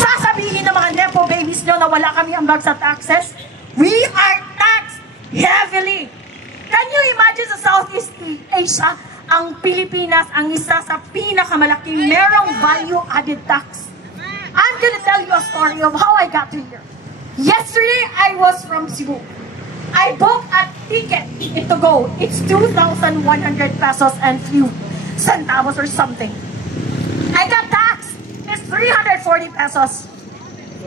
sasabihin ng mga nepo babies nyo na wala kami ambag sa taxes? We are taxed heavily. Can you imagine sa Southeast Asia, ang Pilipinas ang isa sa pinakamalaking merong value-added tax? I'm gonna tell you a story of how I got to here. Yesterday, I was from Cebu. I booked a ticket to go. It's 2,100 pesos and few centavos or something. I got taxed. It's 340 pesos.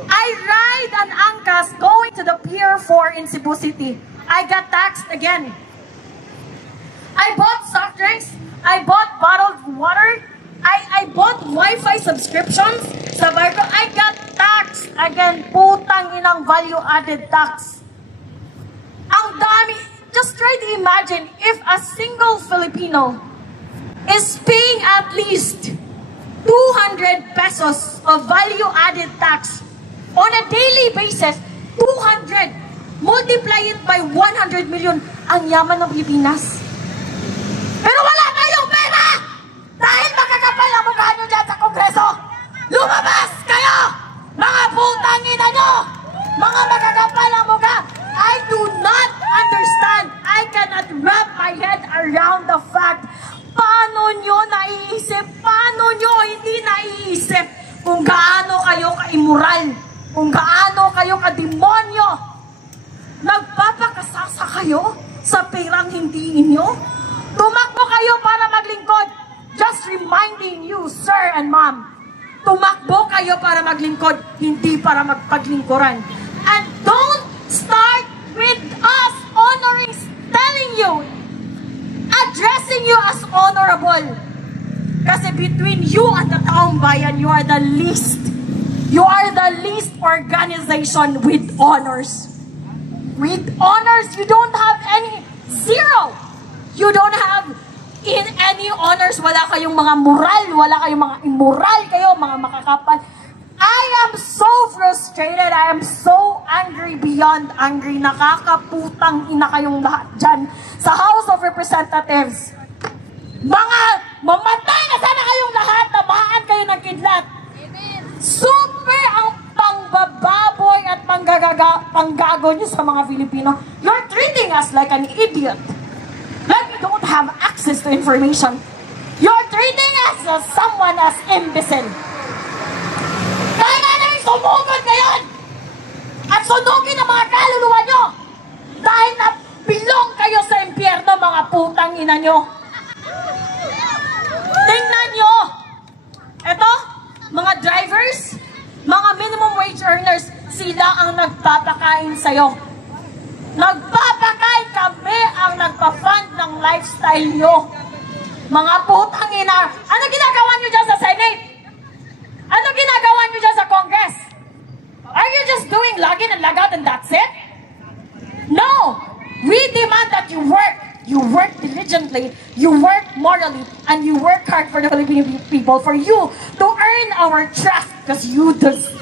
I ride an Angkas going to the Pier 4 in Cebu City. I got taxed again. I bought soft drinks. I bought bottled water. I bought Wi-Fi subscriptions sa barko. I got taxed again. Putang inang value-added tax. Ang dami. Just try to imagine if a single Filipino is paying at least 200 pesos of value-added tax on a daily basis. 200. Multiply it by 100 million. Ang yaman ng Pilipinas. Pero wala tayong pera! Dahil makakapal ang mukha nyo dyan sa Kongreso! Lumabas kayo! Mga putang ina nyo! Mga makakapal ang mukha! I do not understand. I cannot wrap my head around the fact. Paano nyo naiisip? Paano nyo hindi naiisip kung gaano kayo ka-immoral? Kung gaano kayo ka-demonyo? Nagpapakasasa kayo sa perang hindi inyo? Tumakbo kayo para maglingkod. Just reminding you, sir and ma'am, tumakbo kayo para maglingkod, hindi para magpaglingkuran. And don't start with us honoring, telling you, addressing you as honorable. Kasi between you and the taong bayan, you are the least. You are the least organization with honors. With honors, you don't have any, zero. You don't have in any honors, wala kayong mga moral, wala kayong mga immoral kayo, mga makakapal. I am so frustrated, I am so angry beyond angry. Nakakaputang ina kayong lahat dyan sa House of Representatives. Mga mamatay na sana kayong lahat, tamaan kayo ng kidlat. Super ang pangbababoy at panggago nyo sa mga Filipino. You're treating us like an idiot. Like we don't have access to information. You're treating us as someone as imbecile. Kaya nga namin sumugod ngayon at sunugin ang mga kaluluwa nyo dahil napilong kayo sa impyerno, mga putang ina nyo. Tingnan nyo. Eto, mga drivers, mga minimum wage earners, sila ang nagpapakain sa'yo. Nagpapakain, kami ang nagpa-fund ng lifestyle nyo. Mga putang ina. Ano ginagawa nyo dyan sa Senate? Ano ginagawa nyo dyan sa Congress? Are you just doing log in and log out and that's it? No! We demand that you work. You work diligently, you work morally, and you work hard for the Filipino people, for you to earn our trust, because you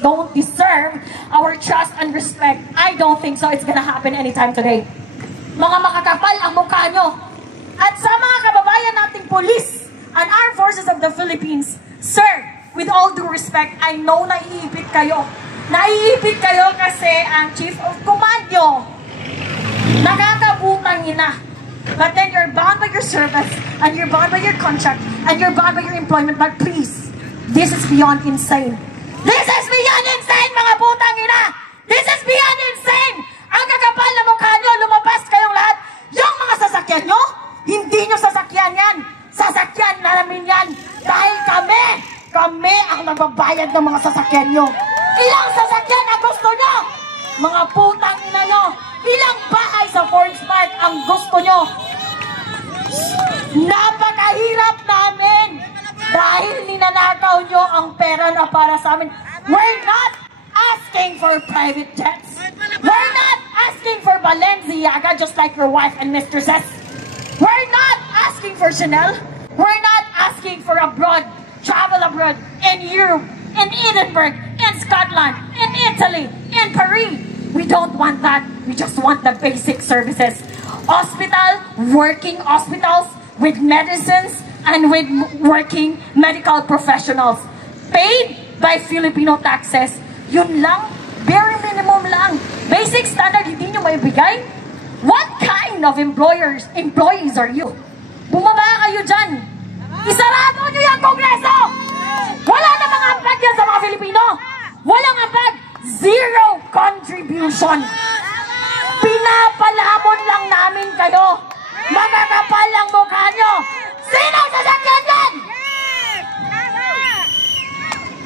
don't deserve our trust and respect. I don't think so it's gonna happen anytime today. Mga makakapal ang mukha nyo. At sa mga kababayan nating police and armed forces of the Philippines, sir, with all due respect, I know naiipit kayo. Naiipit kayo kasi ang chief of command nyo nakakabutang ina. But then you're bound by your service, and you're bound by your contract, and you're bound by your employment. But please, this is beyond insane. This is beyond insane, mga putang ina! This is beyond insane! Ang kakapal na mukha nyo, lumabas kayong lahat. Yung mga sasakyan nyo, hindi nyo sasakyan yan. Sasakyan namin yan. Dahil kami ang nagbabayad ng mga sasakyan nyo. Ilang sasakyan ang gusto nyo? Mga putang ina nyo. Ilang bahay sa Forest Park ang gusto nyo? Napakahirap namin dahil ninanakaw nyo ang pera na para sa amin. We're not asking for private jets. We're not asking for Balenciaga just like your wife and mistresses. We're not asking for Chanel. We're not asking for travel abroad in Europe, in Edinburgh, in Scotland, in Italy, in Paris. We don't want that. We just want the basic services. Working hospitals with medicines and with working medical professionals. Paid by Filipino taxes. Yun lang, bare minimum lang. Basic standard, hindi nyo maibigay? What kind of employees are you? Bumaba kayo dyan. Isarado nyo yung Kongreso! Wala na mga ambag yan sa mga Filipino! Walang ambag! Zero contribution! Pinapalamon lang namin kayo! Magkakapal ang mukha nyo! Sino sasakyan yan?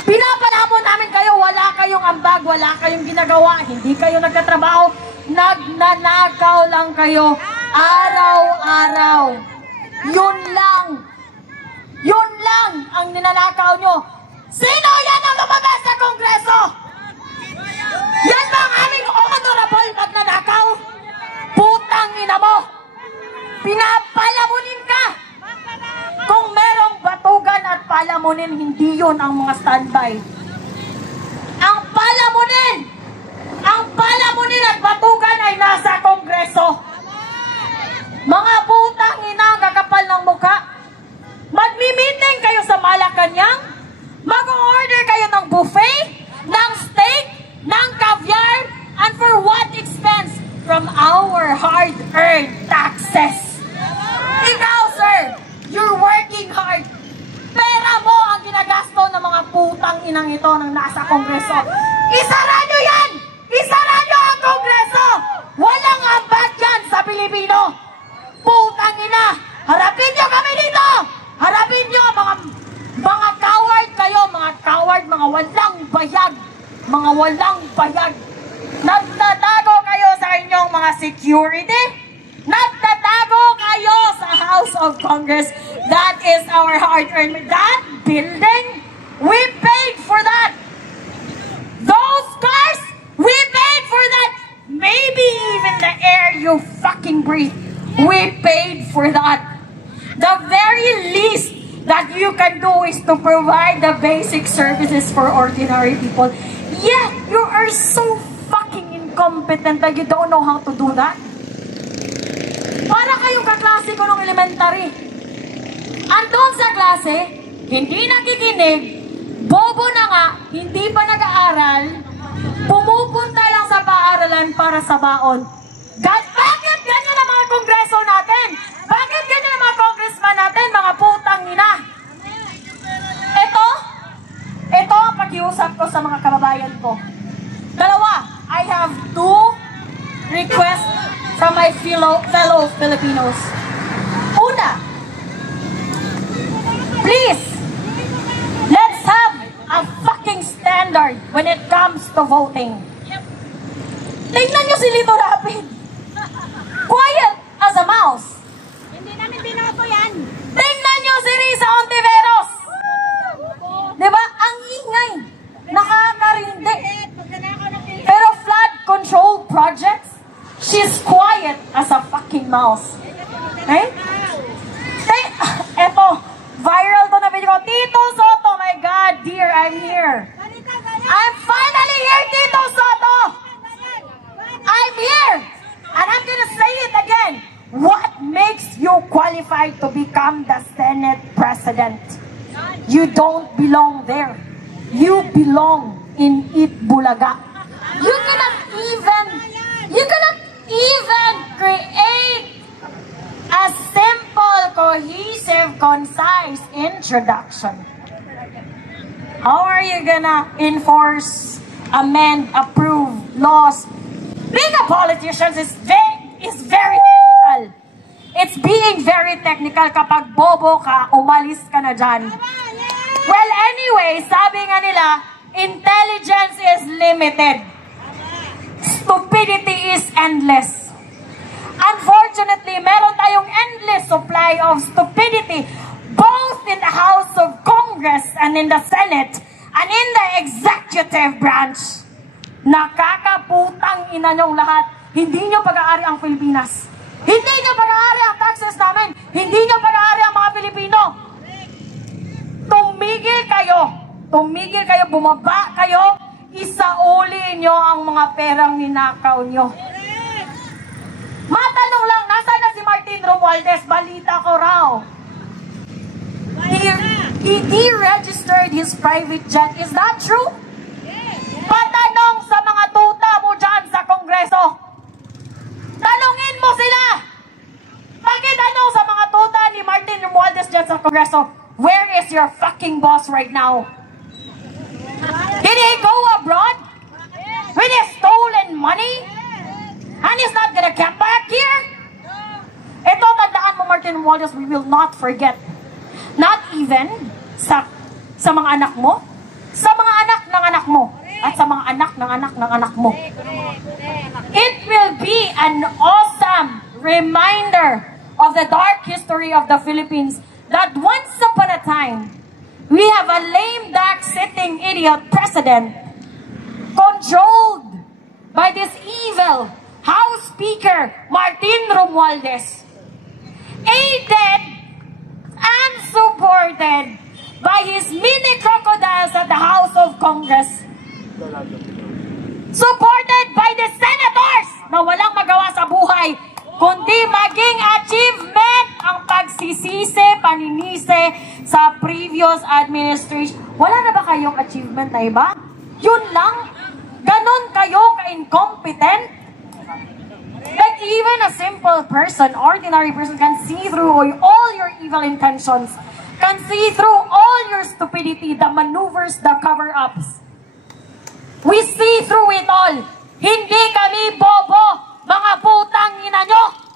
Pinapalamon namin kayo, wala kayong ambag, wala kayong ginagawa, hindi kayo nagtatrabaho, nagnanakaw lang kayo araw-araw. Yun lang. Yun lang ang ninanakaw nyo. Sino yan ang lumabas sa Kongreso? Yan ba ang aming honorable magnanakaw? Putang ina mo! Pinapalamunin ka! Kung merong batugan at palamunin, hindi yun ang mga standby. Ang palamunin at batugan ay nasa Kongreso. Mga putang ina, kakapal ng mukha. Magmi-meeting kayo sa Malacanang, mag-order kayo ng buffet, ng steak, ng caviar, and for what expense? From our hard-earned taxes. Ikaw, sir, you're working hard. Pera mo ang ginagasto ng mga putang inang ito nang nasa Kongreso. Isara nyo yan! Isara nyo ang Kongreso! Walang ambag yan sa Pilipino! Putang ina! Harapin nyo kami dito! Harapin nyo mga coward kayo, mga coward, mga walang bayag. Mga walang bayag. Nagtatago kayo sa inyong mga security. Nagtatago kayo sa House of Congress. That is our hard-earned. That building, we paid for that. Those cars, we paid for that. Maybe even the air you fucking breathe, we paid for that. The very least that you can do is to provide the basic services for ordinary people. Yet, you are so fucking incompetent that you don't know how to do that. Para kayong kaklase ko ng elementary. Andun sa klase, hindi nakikinig, bobo na nga, hindi pa nag-aaral, pumupunta lang sa paaralan para sa baon. Bakit ganyan ang mga kongreso natin? Bakit ganyan ang mga congressman natin, mga putang ina? Ito ang pakiusap ko sa mga kababayan ko. Dalawa, I have two requests from my fellow Filipinos. Una, please, let's have a fucking standard when it comes to voting. Tingnan nyo si Lito Lapid. Quiet as a mouse. Hindi namin binoto yan. Tingnan nyo si Risa Ontiveros. Diba? Ang ingay. Nakakarindi. Pero flood control projects, she's quiet as a fucking mouse. Okay? Eto, viral to na video ko. Tito Soto, my God, dear, I'm here. I'm finally here, Tito Soto! I'm here! And I'm gonna say it again. What makes you qualified to become the Senate President? You don't belong there. You belong in Itbulaga. You cannot even create a simple, cohesive, concise introduction. How are you gonna enforce, amend, approve laws? Being a politician is very technical. It's being very technical. Kapag bobo ka, umalis ka na dyan. Well, anyway, sabi nga nila, intelligence is limited. Stupidity is endless. Unfortunately, meron tayong endless supply of stupidity both in the House of Congress and in the Senate and in the executive branch. Nakakaputang ina nyong lahat. Hindi nyo pag-aari ang Pilipinas. Hindi nyo pag-aari ang taxes namin. Hindi nyo pag-aari ang mga Pilipino. Tumigil kayo. Tumigil kayo. Bumaba kayo. Isauli nyo ang mga perang ninakaw nyo. Matanong lang, nasaan na si Martin Romualdez? Balita ko raw. he deregistered his private jet. Is that true? Patanong sa mga tuta mo dyan sa Kongreso. Tanungin mo sila. Pakitanong sa mga tuta ni Martin Romualdez dyan sa Kongreso, where is your fucking boss right now? Did he go abroad with his stolen money? And he's not gonna come back here? Ito, tandaan mo, Martin Romualdez, we will not forget. Not even sa mga anak mo, sa mga anak ng anak mo, at sa mga anak ng anak ng anak mo. It will be an awesome reminder of the dark history of the Philippines that once upon a time, we have a lame duck sitting idiot president controlled by this evil House Speaker Martin Romualdez, aided and supported by his mini crocodiles at the House of Congress, supported by the senators na walang magawa sa buhay kundi maging achievement ang pagsisisi, paninisi sa previous administration. Wala na ba kayong achievement na iba? Yun lang? Ganon kayo ka-incompetent? Like even a simple person, ordinary person can see through all your evil intentions, can see through all your stupidity, the maneuvers, the cover-ups. We see through it all. Hindi kami bobo, mga putang ina nyo!